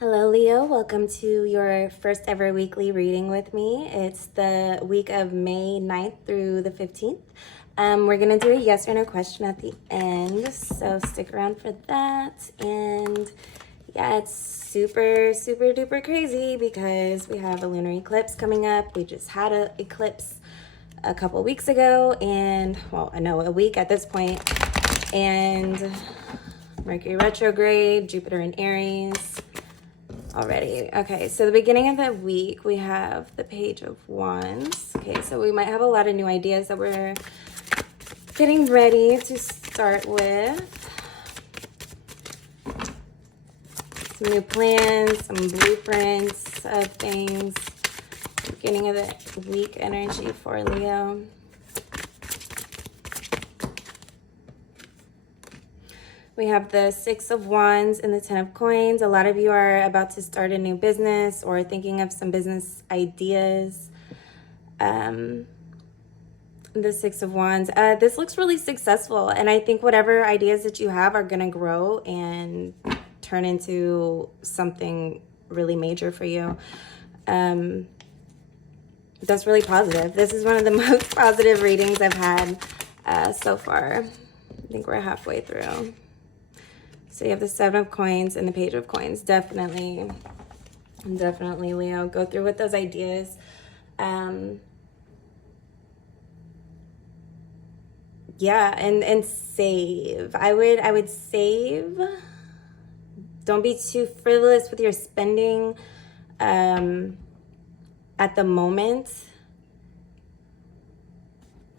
Hello, Leo. Welcome to your first ever weekly reading with me. It's the week of May 9th through the 15th. We're going to do a yes or no question at the end, so stick around for that. And yeah, it's super, super duper crazy because we have a lunar eclipse coming up. We just had an eclipse a couple weeks ago, and well, I know a week at this point. And Mercury retrograde, Jupiter in Aries already. Okay, so the beginning of the week, we have the Page of Wands. Okay, so we might have a lot of new ideas that we're getting ready to start with. Some new plans, some blueprints of things. Beginning of the week energy for Leo. We have the Six of Wands and the Ten of Coins. A lot of you are about to start a new business or thinking of some business ideas. The Six of Wands. This looks really successful, and I think whatever ideas that you have are going to grow and turn into something really major for you. That's really positive. This is one of the most positive readings I've had so far. I think we're halfway through. So you have the Seven of Coins and the Page of Coins. Definitely, Leo. Go through with those ideas. Yeah, and save. I would save. Don't be too frivolous with your spending at the moment,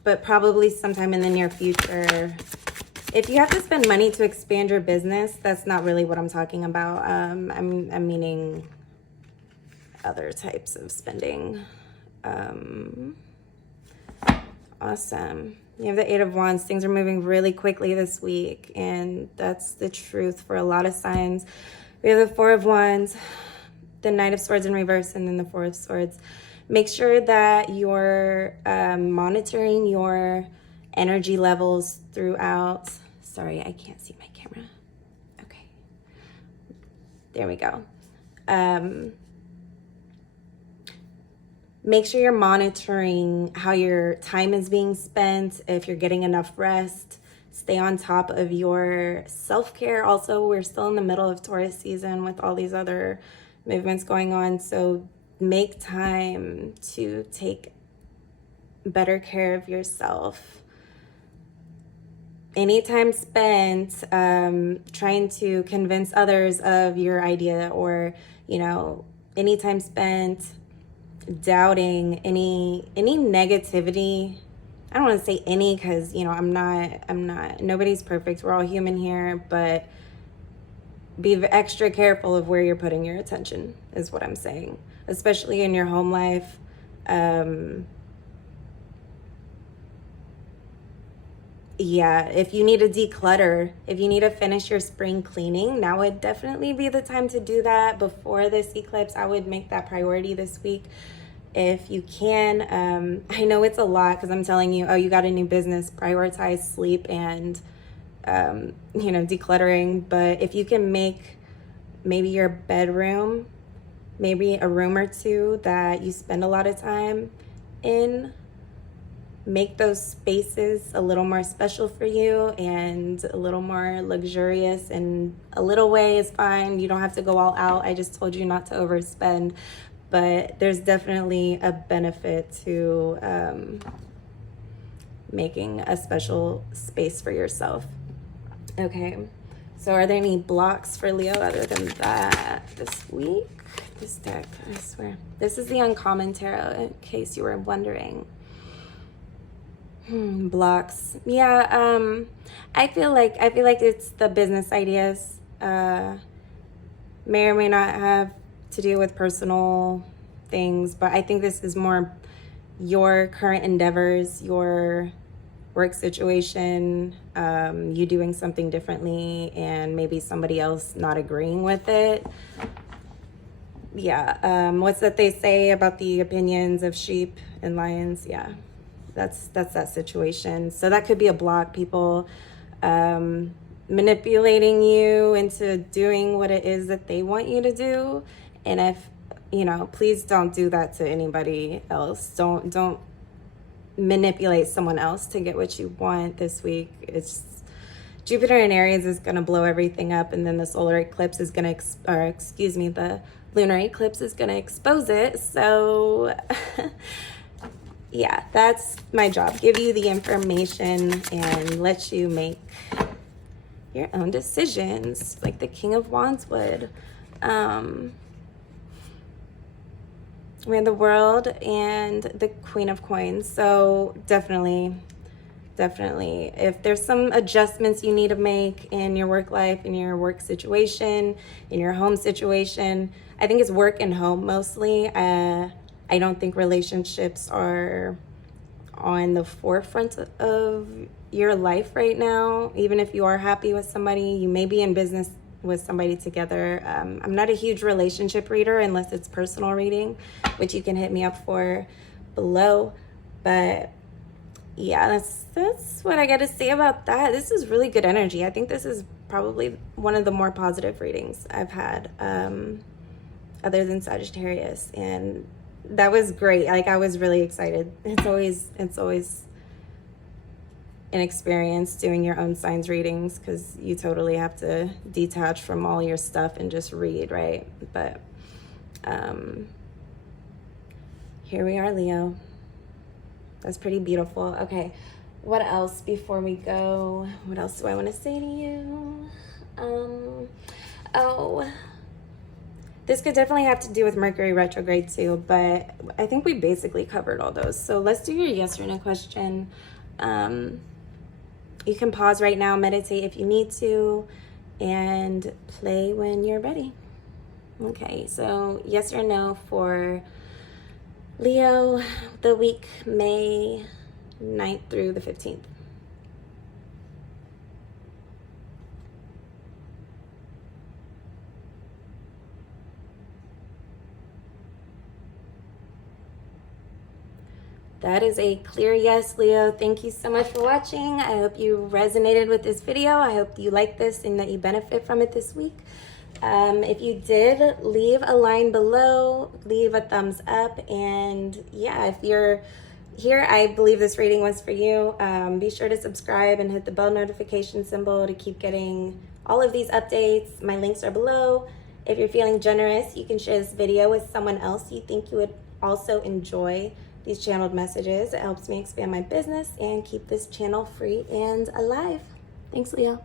but probably sometime in the near future. If you have to spend money to expand your business, that's not really what I'm talking about. I'm meaning other types of spending. Awesome. You have the Eight of Wands. Things are moving really quickly this week, and that's the truth for a lot of signs. We have the Four of Wands, the Knight of Swords in reverse, and then the Four of Swords. Make sure that you're monitoring your energy levels throughout. Sorry, I can't see my camera. Okay. There we go. Make sure you're monitoring how your time is being spent, if you're getting enough rest. Stay on top of your self-care. Also, we're still in the middle of Taurus season with all these other movements going on. So make time to take better care of yourself. Any time spent trying to convince others of your idea, or any time spent doubting any negativity. I don't want to say any, because I'm not nobody's perfect. We're all human here, but be extra careful of where you're putting your attention is what I'm saying, especially in your home life. Yeah, if you need to declutter, if you need to finish your spring cleaning, now would definitely be the time to do that before this eclipse. I would make that priority this week if you can. I know it's a lot because I'm telling you, oh, you got a new business, prioritize sleep and, decluttering. But if you can make maybe your bedroom, maybe a room or two that you spend a lot of time in, make those spaces a little more special for you and a little more luxurious, and a little way is fine. You don't have to go all out. I just told you not to overspend, but there's definitely a benefit to making a special space for yourself. Okay, so are there any blocks for Leo other than that this week? This deck, I swear. This is the Uncommon Tarot, in case you were wondering. Blocks. Yeah, I feel like it's the business ideas. May or may not have to do with personal things, but I think this is more your current endeavors, your work situation, you doing something differently, and maybe somebody else not agreeing with it. Yeah, what's that they say about the opinions of sheep and lions? Yeah. That's that situation. So that could be a block. People manipulating you into doing what it is that they want you to do. And if, you know, please don't do that to anybody else. Don't manipulate someone else to get what you want this week. It's Jupiter in Aries is going to blow everything up, and then the solar eclipse is going to, the lunar eclipse is going to expose it. So yeah, that's my job. Give you the information and let you make your own decisions, like the King of Wands would. We have the World and the Queen of Coins. So definitely, if there's some adjustments you need to make in your work life, in your work situation, in your home situation, I think it's work and home mostly. I don't think relationships are on the forefront of your life right now. Even if you are happy with somebody, you may be in business with somebody together. I'm not a huge relationship reader unless it's personal reading, which you can hit me up for below. But yeah, that's what I got to say about that. This is really good energy. I think this is probably one of the more positive readings I've had, other than Sagittarius, and that was great. Like, I was really excited. It's always an experience doing your own signs readings, because you totally have to detach from all your stuff and just read, right? But here we are, Leo. That's pretty beautiful. Okay, what else before we go? What else do I want to say to you? This could definitely have to do with Mercury retrograde too, but I think we basically covered all those. So let's do your yes or no question. You can pause right now, meditate if you need to, and play when you're ready. Okay, so yes or no for Leo, the week May 9th through the 15th. That is a clear yes, Leo. Thank you so much for watching. I hope you resonated with this video. I hope you like this and that you benefit from it this week. If you did, leave a line below, leave a thumbs up, and yeah, if you're here, I believe this reading was for you. Be sure to subscribe and hit the bell notification symbol to keep getting all of these updates. My links are below. If you're feeling generous, you can share this video with someone else you think you would also enjoy these channeled messages. It helps me expand my business and keep this channel free and alive. Thanks, Leo.